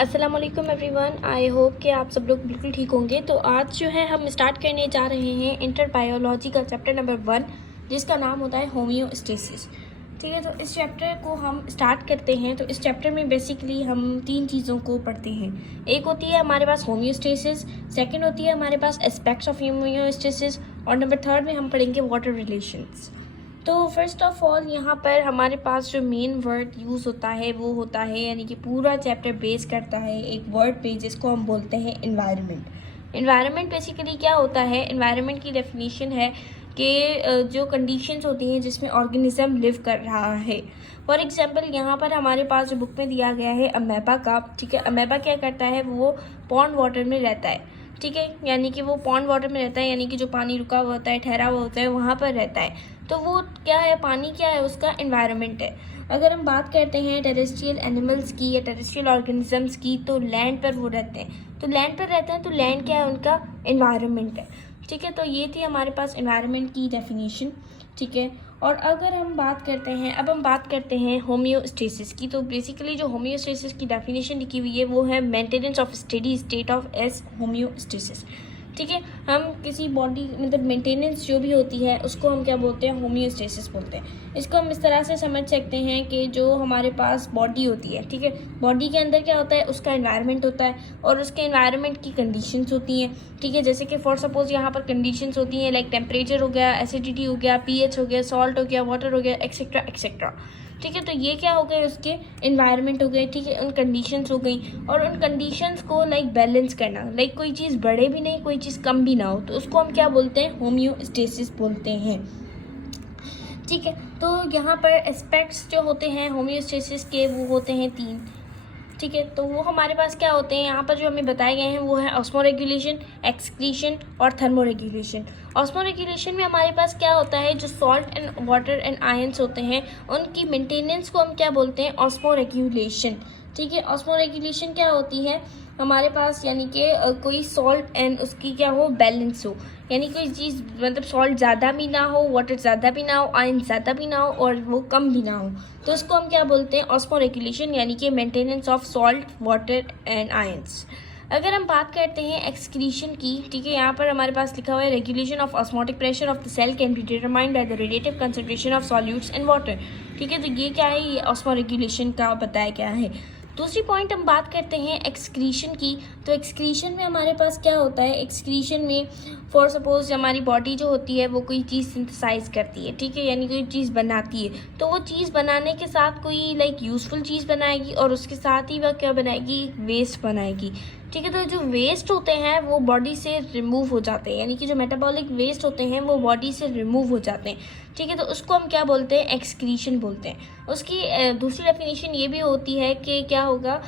अस्सलाम वालेकुम everyone. I hope कि आप सब लोग बिल्कुल ठीक होंगे। तो आज जो है हम स्टार्ट करने जा रहे हैं इंटर बायोलॉजी का चैप्टर नंबर 1, जिसका नाम होता है होम्योस्टेसिस। ठीक है, तो इस चैप्टर को हम स्टार्ट करते हैं। तो इस चैप्टर में बेसिकली हम 3 चीज़ों को पढ़ते हैं। एक होती है हमारे पास होम्योस्टेसिस, सेकेंड होती है हमारे पास एस्पेक्ट्स ऑफ होम्योस्टेसिस, और नंबर 3 में हम पढ़ेंगे वाटर रिलेशंस। तो फर्स्ट ऑफ ऑल यहाँ पर हमारे पास जो मेन वर्ड यूज़ होता है वो होता है, यानी कि पूरा चैप्टर बेस करता है एक वर्ड पे जिसको हम बोलते हैं एनवायरनमेंट। एनवायरनमेंट बेसिकली क्या होता है? एनवायरनमेंट की डेफिनेशन है कि जो कंडीशंस होती हैं जिसमें ऑर्गेनिज्म लिव कर रहा है। फॉर एग्जांपल यहाँ पर हमारे पास जो बुक में दिया गया है अमेबा का, ठीक है, अमेबा क्या करता है? वो पॉन्ड वाटर में रहता है, ठीक है, यानी कि वो पॉन्ड वाटर में रहता है, यानी कि जो पानी रुका हुआ होता है, ठहरा हुआ होता है, वहाँ पर रहता है। तो वो क्या है? पानी क्या है? उसका एनवायरनमेंट है। अगर हम बात करते हैं टेरेस्ट्रियल एनिमल्स की या टेरेस्ट्रियल ऑर्गेनिजम्स की, तो लैंड पर वो रहते हैं। तो लैंड पर रहते हैं तो लैंड क्या है? उनका एनवायरनमेंट है। ठीक है, तो ये थी हमारे पास एनवायरनमेंट की डेफिनेशन। ठीक है, और अगर हम बात करते हैं, अब हम बात करते हैं होम्योस्टेसिस की। तो बेसिकली जो होम्योस्टेसिस की डेफिनेशन लिखी हुई है वो है maintenance of steady state of S homeostasis. ठीक है, हम किसी बॉडी मतलब मेंटेनेंस जो भी होती है उसको हम क्या बोलते हैं? होम्योस्टेसिस बोलते हैं। इसको हम इस तरह से समझ सकते हैं कि जो हमारे पास बॉडी होती है, ठीक है, बॉडी के अंदर क्या होता है? उसका एनवायरनमेंट होता है और उसके एनवायरनमेंट की कंडीशंस होती हैं। ठीक है, जैसे कि फॉर सपोज यहाँ पर कंडीशंस होती हैं लाइक टेम्परेचर हो गया, एसिडिटी हो गया, पीएच हो गया, सॉल्ट हो गया, वाटर हो गया, एक्सेट्रा एक्सेट्रा। ठीक है, तो ये क्या हो गए? उसके एनवायरनमेंट हो गए। ठीक है, उन कंडीशंस हो गई, और उन कंडीशंस को लाइक बैलेंस करना, लाइक कोई चीज़ बढ़े भी नहीं, कोई चीज़ कम भी ना हो, तो उसको हम क्या बोलते हैं? होम्योस्टेसिस बोलते हैं। ठीक है, तो यहाँ पर एस्पेक्ट्स जो होते हैं होम्योस्टेसिस के वो होते हैं 3। ठीक है, तो वो हमारे पास क्या होते हैं? यहाँ पर जो हमें बताए गए हैं वो है ऑस्मोरेगुलेशन, एक्सक्रीशन और थर्मोरेगुलेशन। ऑस्मोरेगुलेशन में हमारे पास क्या होता है? जो salt and water and ions होते हैं उनकी मेंटेनेंस को हम क्या बोलते हैं? ऑस्मोरेगुलेशन। ठीक है, ऑस्मोरेगुलेशन क्या होती है हमारे पास? यानी कि कोई सॉल्ट एंड उसकी क्या हो? बैलेंस हो, यानी कोई चीज़ मतलब सॉल्ट ज़्यादा भी ना हो, वाटर ज़्यादा भी ना हो, आयन ज़्यादा भी ना हो और वो कम भी ना हो, तो उसको हम क्या बोलते हैं? ऑस्मोरेगुलेशन, यानी कि maintenance of salt, water and ions. अगर हम बात करते हैं एक्सक्रीशन की, ठीक है, यहाँ पर हमारे पास लिखा हुआ है regulation of osmotic pressure of the cell can be determined by the relative concentration of solutes and water. ठीक है, तो ये क्या है? ये ऑस्मोरेगुलेशन का बताया क्या है। दूसरी पॉइंट हम बात करते हैं एक्सक्रीशन की। तो एक्सक्रीशन में हमारे पास क्या होता है? एक्सक्रीशन में फॉर सपोज हमारी बॉडी जो होती है वो कोई चीज़ सिंथेसाइज करती है, ठीक है, यानी कोई चीज़ बनाती है, तो वो चीज़ बनाने के साथ कोई लाइक यूज़फुल चीज़ बनाएगी और उसके साथ ही वह क्या बनाएगी? वेस्ट बनाएगी। ठीक है, तो जो वेस्ट होते हैं वो बॉडी से रिमूव हो जाते हैं, यानी कि जो मेटाबॉलिक वेस्ट होते हैं वो बॉडी से रिमूव हो जाते हैं। ठीक है, तो उसको हम क्या बोलते हैं? एक्सक्रीशन बोलते हैं। उसकी दूसरी डेफिनेशन ये भी होती है कि क्या होगा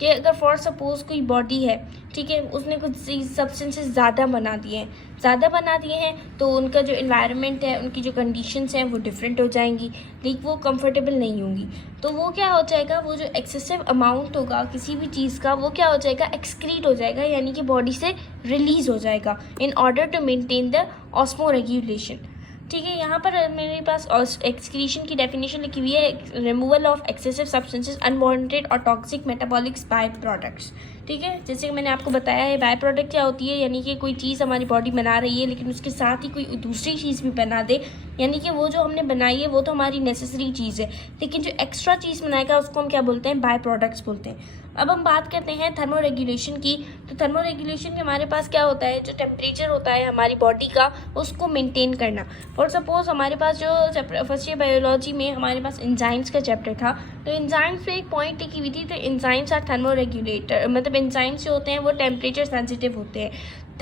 कि अगर फॉर सपोज कोई बॉडी है, ठीक है, उसने कुछ सब्सटेंसेस ज़्यादा बना दिए हैं तो उनका जो एनवायरनमेंट है, उनकी जो कंडीशंस हैं वो डिफरेंट हो जाएंगी, लेकिन वो कंफर्टेबल नहीं होंगी। तो वो क्या हो जाएगा? वो जो एक्सेसिव अमाउंट होगा किसी भी चीज़ का वो क्या हो जाएगा? एक्सक्रीट हो जाएगा, यानी कि बॉडी से रिलीज हो जाएगा in order to maintain the osmoregulation. ठीक है, यहाँ पर मेरे पास एक्सक्रीशन की डेफिनेशन लिखी हुई है removal of excessive substances unwanted और टॉक्सिक मेटाबॉलिक्स बाय प्रोडक्ट्स। ठीक है, जैसे कि मैंने आपको बताया है बाय प्रोडक्ट क्या होती है, यानी कि कोई चीज़ हमारी बॉडी बना रही है लेकिन उसके साथ ही कोई दूसरी चीज़ भी बना दे, यानी कि वो जो हमने बनाई है वो तो हमारी नेसेसरी चीज़ है, लेकिन जो एक्स्ट्रा चीज़ बनाएगा उसको हम क्या बोलते हैं? बाय प्रोडक्ट्स बोलते हैं। अब हम बात करते हैं थर्मोरेगुलेशन की। तो थर्मोरेगुलेशन में हमारे पास क्या होता है? जो टेम्परेचर होता है हमारी बॉडी का उसको मेंटेन करना। फॉर सपोज हमारे पास जो फर्स्ट ईयर बायोलॉजी में हमारे पास एंजाइम्स का चैप्टर था, तो एंजाइम्स पे एक पॉइंट लिखी हुई थी, तो एंजाइम्स आर थर्मोरेगुलेटर, मतलब एंजाइम्स जो होते हैं वो टेम्परेचर सेंसिटिव होते हैं,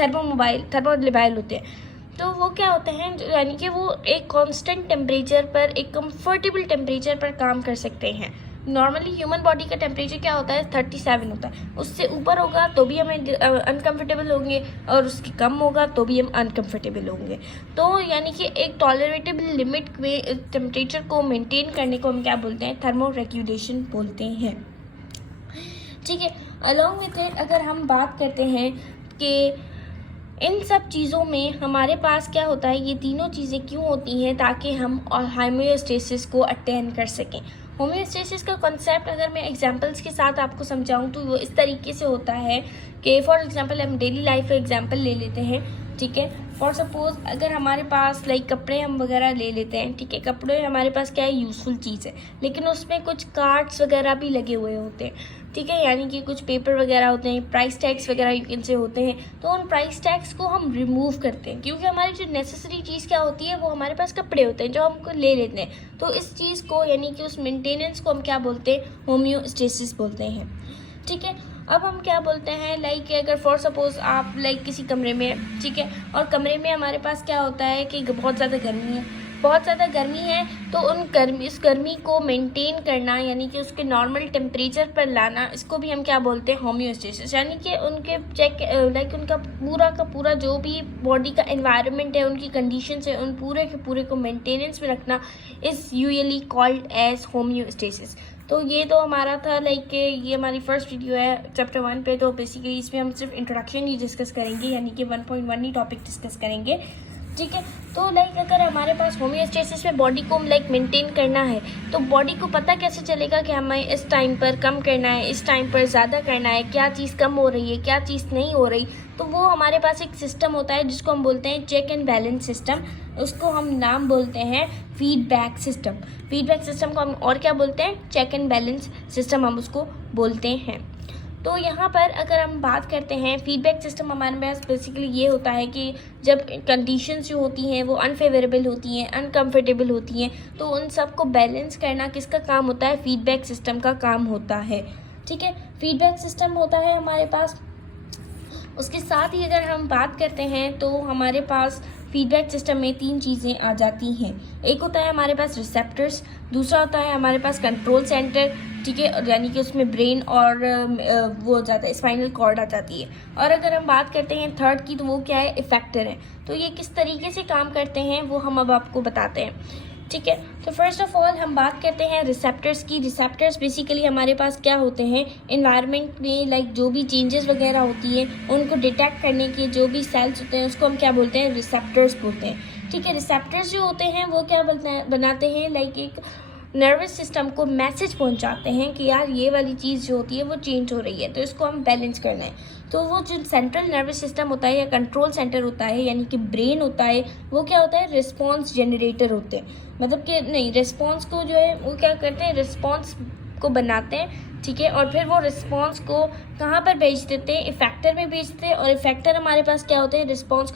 थर्मोलिबाइल होते हैं। तो वो क्या होते हैं? यानी कि वो एक कांस्टेंट टेम्परेचर पर, एक कंफर्टेबल टेम्परेचर पर काम कर सकते हैं। नॉर्मली ह्यूमन बॉडी का टेम्परेचर क्या होता है? 37 होता है। उससे ऊपर होगा तो भी हमें अनकंफर्टेबल होंगे और उसके कम होगा तो भी हम अनकंफर्टेबल होंगे। तो यानी कि एक टॉलरेटेबल लिमिट में टेम्परेचर को मेंटेन करने को हम क्या बोलते हैं? थर्मोरेगुलेशन बोलते हैं। ठीक है, अलॉन्ग विथ इट अगर हम बात करते हैं कि इन सब चीज़ों में हमारे पास क्या होता है? ये तीनों चीज़ें क्यों होती हैं? ताकि हम होम्योस्टेसिस को अटेन कर सकें। होम्योस्टेसिस का कॉन्सेप्ट अगर मैं एग्जांपल्स के साथ आपको समझाऊं तो वो इस तरीके से होता है कि फॉर एग्जांपल हम डेली लाइफ का एग्जांपल ले लेते हैं, ठीक है। फॉर सपोज अगर हमारे पास लाइक कपड़े हम वगैरह ले लेते हैं, ठीक है। कपड़े हमारे पास क्या है, यूज़फुल चीज़ है, लेकिन उसमें कुछ कार्ड्स वगैरह भी लगे हुए होते हैं, ठीक है। यानी कि कुछ पेपर वगैरह होते हैं, प्राइस टैग्स वगैरह यू कैन से होते हैं। तो उन प्राइस टैग्स को हम रिमूव करते हैं, क्योंकि हमारी जो नेसेसरी चीज़ क्या होती है, वो हमारे पास कपड़े होते हैं जो हमको ले लेते हैं। तो इस चीज़ को यानी कि उस मेंटेनेंस को हम क्या बोलते हैं, होम्योस्टेसिस बोलते हैं, ठीक है। अब हम क्या बोलते हैं, लाइक अगर फॉर सपोज आप लाइक किसी कमरे में, ठीक है, और कमरे में हमारे पास क्या होता है कि बहुत ज़्यादा गर्मी है, बहुत ज़्यादा गर्मी है, तो इस गर्मी को मेंटेन करना यानी कि उसके नॉर्मल टेम्परेचर पर लाना, इसको भी हम क्या बोलते हैं, होम्योस्टेसिस। यानी कि उनके लाइक उनका पूरा का पूरा जो भी बॉडी का एनवायरनमेंट है, उनकी कंडीशंस है, उन पूरे के पूरे को मेंटेनेंस में रखना is usually called as homeostasis. तो ये तो हमारा था लाइक ये हमारी फर्स्ट वीडियो है चैप्टर 1 पे। तो बेसिकली इसमें हम सिर्फ इंट्रोडक्शन ही डिस्कस करेंगे, यानी कि 1.1 ही टॉपिक डिस्कस करेंगे, ठीक है। तो लाइक अगर हमारे पास होम्योस्टेसिस में बॉडी को लाइक मेंटेन करना है, तो बॉडी को पता कैसे चलेगा कि हमें इस टाइम पर कम करना है, इस टाइम पर ज़्यादा करना है, क्या चीज़ कम हो रही है, क्या चीज़ नहीं हो रही। तो वो हमारे पास एक सिस्टम होता है जिसको हम बोलते हैं चेक एंड बैलेंस सिस्टम। उसको हम नाम बोलते हैं फीडबैक सिस्टम। फीडबैक सिस्टम को हम और क्या बोलते हैं, चेक एंड बैलेंस सिस्टम हम उसको बोलते हैं। तो यहाँ पर अगर हम बात करते हैं फीडबैक सिस्टम, हमारे पास बेसिकली ये होता है कि जब कंडीशंस जो होती हैं वो अनफेवरेबल होती हैं, अनकम्फर्टेबल होती हैं, तो उन सब को बैलेंस करना किसका काम होता है, फीडबैक सिस्टम का काम होता है, ठीक है। फीडबैक सिस्टम होता है हमारे पास। उसके साथ ही अगर हम बात करते हैं तो हमारे पास फीडबैक सिस्टम में 3 चीज़ें आ जाती हैं। एक होता है हमारे पास रिसेप्टर्स, दूसरा होता है हमारे पास कंट्रोल सेंटर, ठीक है, यानी कि उसमें ब्रेन और वो हो जाता है, स्पाइनल कॉर्ड आ जाती है। और अगर हम बात करते हैं थर्ड की, तो वो क्या है, इफेक्टर है। तो ये किस तरीके से काम करते हैं वो हम अब आपको बताते हैं, ठीक है। तो फर्स्ट ऑफ ऑल हम बात करते हैं रिसेप्टर्स की। रिसेप्टर्स बेसिकली हमारे पास क्या होते हैं, एनवायरनमेंट में लाइक जो भी चेंजेस वगैरह होती हैं उनको डिटेक्ट करने के जो भी सेल्स होते हैं उसको हम क्या बोलते हैं, रिसेप्टर्स बोलते हैं, ठीक है। रिसेप्टर्स जो होते हैं वो क्या बनाते हैं, लाइक एक नर्वस सिस्टम को मैसेज पहुंचाते हैं कि यार ये वाली चीज़ जो होती है वो चेंज हो रही है, तो इसको हम बैलेंस करना है। तो वो जो सेंट्रल नर्वस सिस्टम होता है या कंट्रोल सेंटर होता है, यानी कि ब्रेन होता है, वो क्या होता है, रिस्पॉन्स जनरेटर होते हैं। मतलब कि नहीं, रिस्पॉन्स को जो है वो क्या करते हैं, रिस्पॉन्स को बनाते हैं, ठीक है। और फिर वो रिस्पॉन्स को कहाँ पर भेज देते हैं, इफेक्टर में भेजते हैं। और इफेक्टर हमारे पास क्या होते हैं, रिस्पॉन्स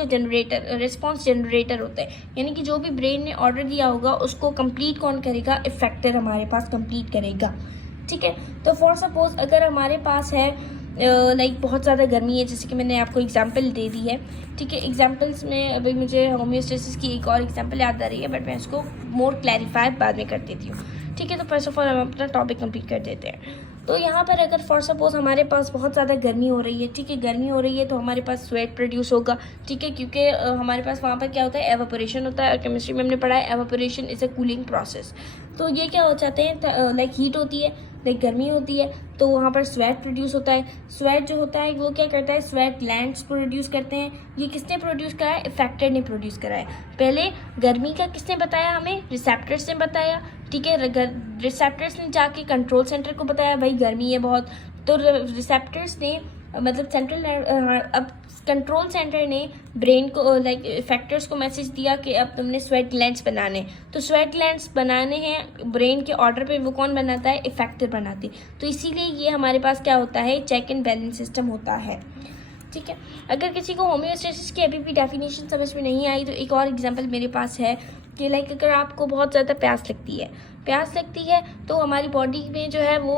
जनरेटर होते हैं। यानी कि जो भी ब्रेन ने ऑर्डर दिया होगा उसको कंप्लीट कौन करेगा, इफेक्टर हमारे पास कंप्लीट करेगा, ठीक है। तो फॉर सपोज अगर हमारे पास है लाइक बहुत ज़्यादा गर्मी है, जैसे कि मैंने आपको एग्जांपल दे दी है, ठीक है। एग्जांपल्स में अभी मुझे होम्योस्टेसिस की एक और एग्जांपल याद आ रही है, बट मैं इसको मोर क्लैरिफाई बाद में कर देती हूँ, ठीक है। तो फर्स्ट ऑफ ऑल हम अपना टॉपिक कंप्लीट कर देते हैं। तो यहाँ पर अगर फॉर सपोज हमारे पास बहुत ज़्यादा गर्मी हो रही है, ठीक है, गर्मी हो रही है, तो हमारे पास स्वेट प्रोड्यूस होगा, ठीक है, क्योंकि हमारे पास वहाँ पर क्या होता है, एवापोरेशन होता है। और केमिस्ट्री में हमने पढ़ा है evaporation is a cooling process. तो ये क्या हो जाते हैं, लाइक हीट होती है, लाइक गर्मी होती है, तो वहाँ पर स्वेट प्रोड्यूस होता है। स्वेट जो होता है वो क्या करता है, स्वेट ग्लैंड्स प्रोड्यूस करते हैं। ये किसने प्रोड्यूस करा है, इफेक्टर ने प्रोड्यूस करा है। पहले गर्मी का किसने बताया हमें, रिसेप्टर्स ने बताया, ठीक है। रिसेप्टर्स ने जाके कंट्रोल सेंटर को बताया भाई गर्मी है बहुत, तो रिसेप्टर्स ने मतलब अब कंट्रोल सेंटर ने ब्रेन को लाइक इफेक्टर्स को मैसेज दिया कि अब तुमने स्वेट ग्लैंड्स बनाने, तो स्वेट ग्लैंड्स बनाने हैं ब्रेन के ऑर्डर पे, वो कौन बनाता है, इफेक्टर बनाते। तो इसीलिए ये हमारे पास क्या होता है, चेक एंड बैलेंस सिस्टम होता है, ठीक है। अगर किसी को होम्योस्टेसिस की अभी भी डेफिनेशन समझ में नहीं आई, तो एक और एग्जांपल मेरे पास है कि लाइक अगर आपको बहुत ज़्यादा प्यास लगती है तो हमारी बॉडी में जो है वो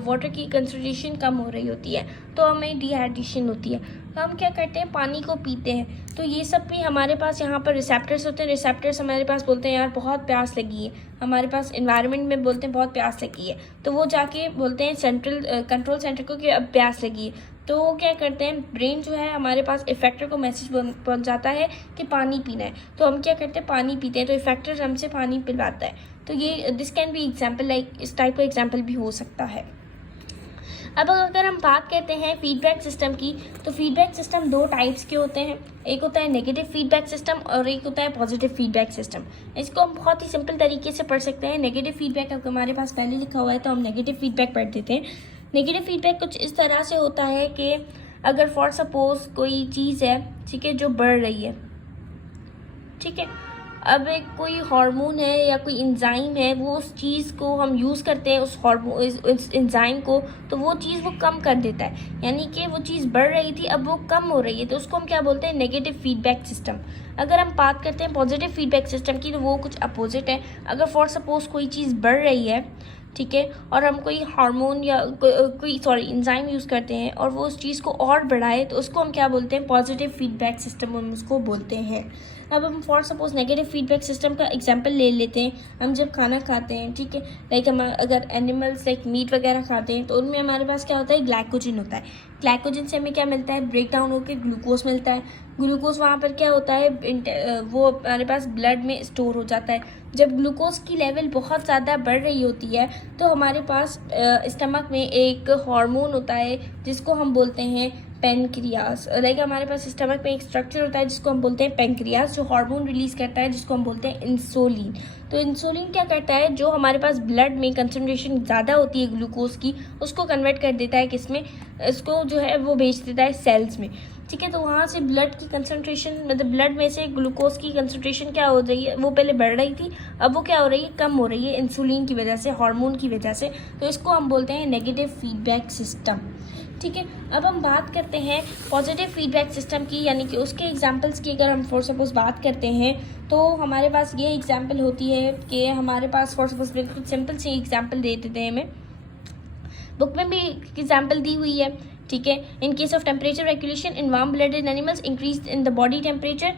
वाटर की कंसंट्रेशन कम हो रही होती है, तो हमें डिहाइड्रेशन होती है, तो हम क्या करते हैं, पानी को पीते हैं। तो ये सब भी हमारे पास यहाँ पर रिसेप्टर्स होते हैं। रिसेप्टर्स हमारे पास बोलते हैं यार बहुत प्यास लगी है, हमारे पास इन्वायरमेंट में बोलते हैं बहुत प्यास लगी है, तो वो जाके बोलते हैं कंट्रोल सेंटर को कि अब प्यास लगी है। तो वो क्या करते हैं, ब्रेन जो है हमारे पास इफेक्टर को मैसेज पहुंचाता है कि पानी पीना है, तो हम क्या करते हैं, पानी पीते हैं, तो इफेक्टर हमसे पानी पिलवाता है। तो ये this can be example, like इस टाइप का एग्जाम्पल भी हो सकता है। अब अगर हम बात करते हैं फीडबैक सिस्टम की, तो फीडबैक सिस्टम दो टाइप्स के होते हैं। एक होता है नेगेटिव फीडबैक सिस्टम और एक होता है पॉजिटिव फीडबैक सिस्टम। इसको हम बहुत ही सिंपल तरीके से पढ़ सकते हैं। नेगेटिव फीडबैक अगर हमारे पास पहले लिखा हुआ है तो हम नेगेटिव फीडबैक पढ़ देते हैं। नेगेटिव फीडबैक कुछ इस तरह से होता है कि अगर फॉर सपोज कोई चीज़ है, ठीक है, जो बढ़ रही है, ठीक है, अब एक कोई हार्मोन है या कोई एंजाइम है, वो उस चीज़ को हम यूज़ करते हैं, उस हार्मोन इस एंजाइम को, तो वो चीज़ वो कम कर देता है। यानी कि वो चीज़ बढ़ रही थी, अब वो कम हो रही है, तो उसको हम क्या बोलते हैं? Negative feedback system. अगर हम बात करते हैं पॉजिटिव फीडबैक सिस्टम की, तो वो कुछ अपोजिट है। अगर फॉर सपोज कोई चीज़ बढ़ रही है, ठीक है, और हम कोई हार्मोन या कोई एंजाइम यूज़ करते हैं और वो उस चीज़ को और बढ़ाए, तो उसको हम क्या बोलते हैं? पॉजिटिव फीडबैक सिस्टम हम उसको बोलते हैं। अब हम for suppose negative feedback system का एग्जांपल ले लेते हैं। हम जब खाना खाते हैं, ठीक है, लाइक हम अगर एनिमल्स लाइक मीट वगैरह खाते हैं, तो उनमें हमारे पास क्या होता है? ग्लाइकोजन होता है। ग्लाइकोजन से हमें क्या मिलता है? ब्रेक डाउन होकर ग्लूकोज मिलता है। ग्लूकोज वहाँ पर क्या होता है? वो हमारे पास ब्लड में स्टोर हो जाता है। जब ग्लूकोज की लेवल बहुत ज़्यादा बढ़ रही होती है, तो हमारे पास स्टमक में एक हार्मोन होता है जिसको हम बोलते हैं पेनक्रियास। लाइक हमारे पास स्टमक में एक स्ट्रक्चर होता है जिसको हम बोलते हैं पेनक्रियास, जो हार्मोन रिलीज करता है जिसको हम बोलते हैं इंसुलिन। तो इंसुलिन क्या करता है? जो हमारे पास ब्लड में कंसंट्रेशन ज़्यादा होती है ग्लूकोज की, उसको कन्वर्ट कर देता है किसमें? इसको जो है वो भेज देता है सेल्स में, ठीक है। तो वहाँ से ब्लड की कंसंट्रेशन, मतलब ब्लड में से ग्लूकोज की कंसंट्रेशन क्या हो रही है? वो पहले बढ़ रही थी, अब वो क्या हो रही है? कम हो रही है, इंसुलिन की वजह से, हार्मोन की वजह से। तो इसको हम बोलते हैं नेगेटिव फीडबैक सिस्टम, ठीक है। अब हम बात करते हैं पॉजिटिव फीडबैक सिस्टम की, यानी कि उसके एग्जांपल्स की। अगर हम फॉर सपोज बात करते हैं, तो हमारे पास ये एग्जांपल होती है कि हमारे पास फॉर सपोज बिल्कुल सिंपल सी एग्जांपल दे देते हैं। हमें बुक में भी एग्जांपल दी हुई है, ठीक है। In case of temperature regulation in warm blooded animals, increase in the body temperature,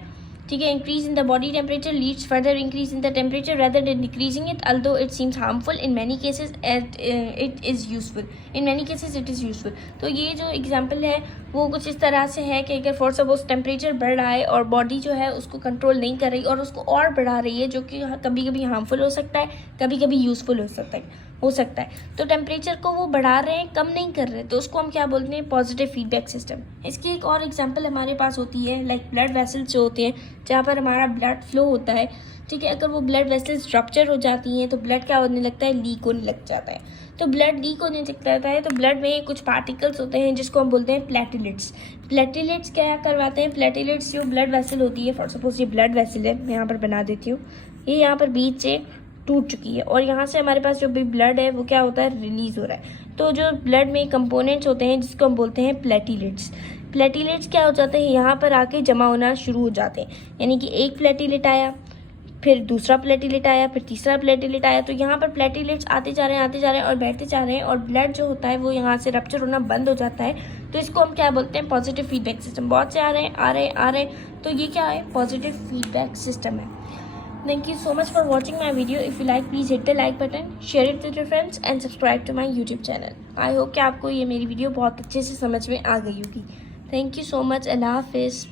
ठीक है, increase in the body temperature leads further increase in the temperature rather than decreasing it, although it seems harmful in many cases it is useful, in many cases it is useful। तो ये जो example है वो कुछ इस तरह से है कि अगर फॉर सपोज टेम्परेचर बढ़ रहा है और बॉडी जो है उसको कंट्रोल नहीं कर रही और उसको और बढ़ा रही है, जो कि कभी कभी हार्मफुल हो सकता है, कभी कभी यूजफुल हो सकता है। तो टेम्परेचर को वो बढ़ा रहे हैं, कम नहीं कर रहे, तो उसको हम क्या बोलते हैं? Positive feedback system. इसकी एक और एग्जांपल हमारे पास होती है, लाइक ब्लड वेसल्स जो होते हैं, जहाँ पर हमारा ब्लड फ्लो होता है, ठीक है। अगर वो ब्लड वेसल्स रप्चर हो जाती हैं, तो ब्लड क्या होने लगता है? लीक होने लग जाता है। तो ब्लड लीक होने लग जाता है, तो ब्लड में कुछ पार्टिकल्स होते हैं जिसको हम बोलते हैं प्लेटलेट्स। प्लेटलेट्स क्या करवाते हैं? प्लेटलेट्स जो ब्लड वेसल होती है, फॉर सपोज ये ब्लड वेसल है, मैं यहाँ पर बना देती हूँ, ये यहाँ पर बीच से टूट चुकी है और यहाँ से हमारे पास जो भी ब्लड है वो क्या होता है? रिलीज हो रहा है। तो जो ब्लड में कंपोनेंट्स होते हैं जिसको हम बोलते हैं प्लेटलेट्स, प्लेटलेट्स क्या हो जाते हैं? यहाँ पर आके जमा होना शुरू हो जाते हैं। यानी कि एक प्लेटलेट आया, फिर दूसरा प्लेटलेट आया, फिर तीसरा प्लेटलेट आया, तो यहाँ पर प्लेटलेट्स आते जा रहे हैं और बैठते जा रहे हैं और ब्लड जो होता है वो यहाँ से रप्चर होना बंद हो जाता है। तो इसको हम क्या बोलते हैं? Positive feedback system. बहुत से आ रहे हैं, तो ये क्या है? पॉजिटिव फीडबैक सिस्टम है। Thank you so much for watching my video. If you like, please hit the like button, share it with your friends and subscribe to my YouTube channel. I hope कि आपको ये मेरी video बहुत अच्छे से समझ में आ गई होगी। Thank you so much. अल्लाह हाफिज़।